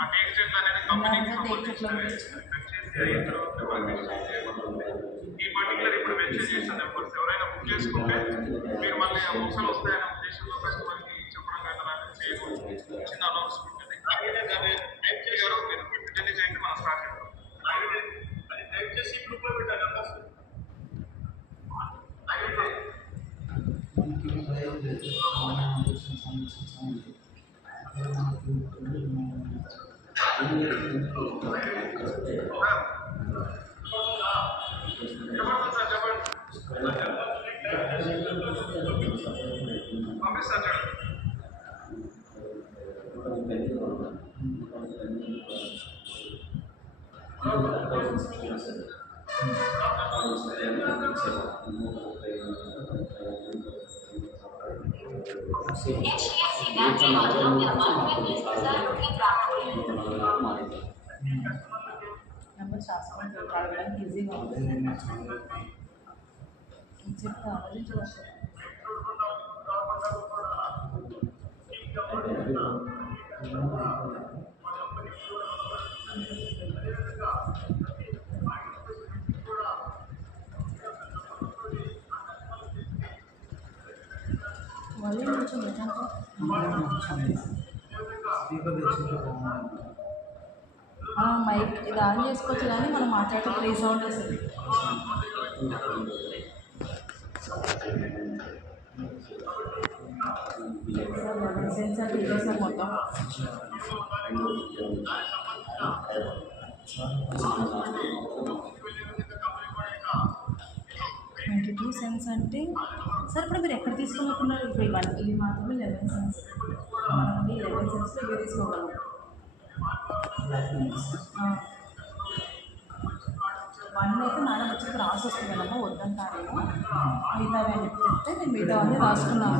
ఆ టేక్ చెట్లు అనేది కంపెనీకి ఈ పర్టికులర్ ఇప్పుడు మెన్షన్ చేసిన నెంబర్స్ ఎవరైనా బుక్ చేసుకుంటే మీరు మళ్ళీ అవసరం వస్తాయనే ఉద్దేశంలో కస్టమర్కి చెప్పడం కానీ అలాంటివి చేయకూడదు. చిన్న అనౌన్స్మెంట్ టైప్ చేశారు మీరు రిటర్న్ చేయండి మనం స్టార్ట్ చేద్దాం. అది టైప్ చేసి గ్రూప్లో పెట్టాలి నెంబర్స్. నెంబర్ రాసుకొని అడగడానికి ఈజీగా ఉంటుంది. చెప్తా ఆలోచించవచ్చు. మళ్ళీ కొంచెం మైక్ ఇది ఆన్ చేసుకోవచ్చు కానీ మనం మాట్లాడితే ప్లే సౌండ్ వస్తుంది. సెన్సార్ తీసేసారు మొత్తం. 22 సెన్స్ అంటే సార్ ఇప్పుడు మీరు ఎక్కడ తీసుకోనుకున్నారు? ఇప్పుడు ఇవి మాత్రమే 11 సెన్స్. మనం 11 సెన్స్లో ఇవి తీసుకోగలం. 1 అయితే మేడం వచ్చి రాసి వస్తుంది కదమ్మా, వద్దంటారేమో మిగతా అని చెప్తే నేను మిగతా అన్నీ రాసుకున్నాను.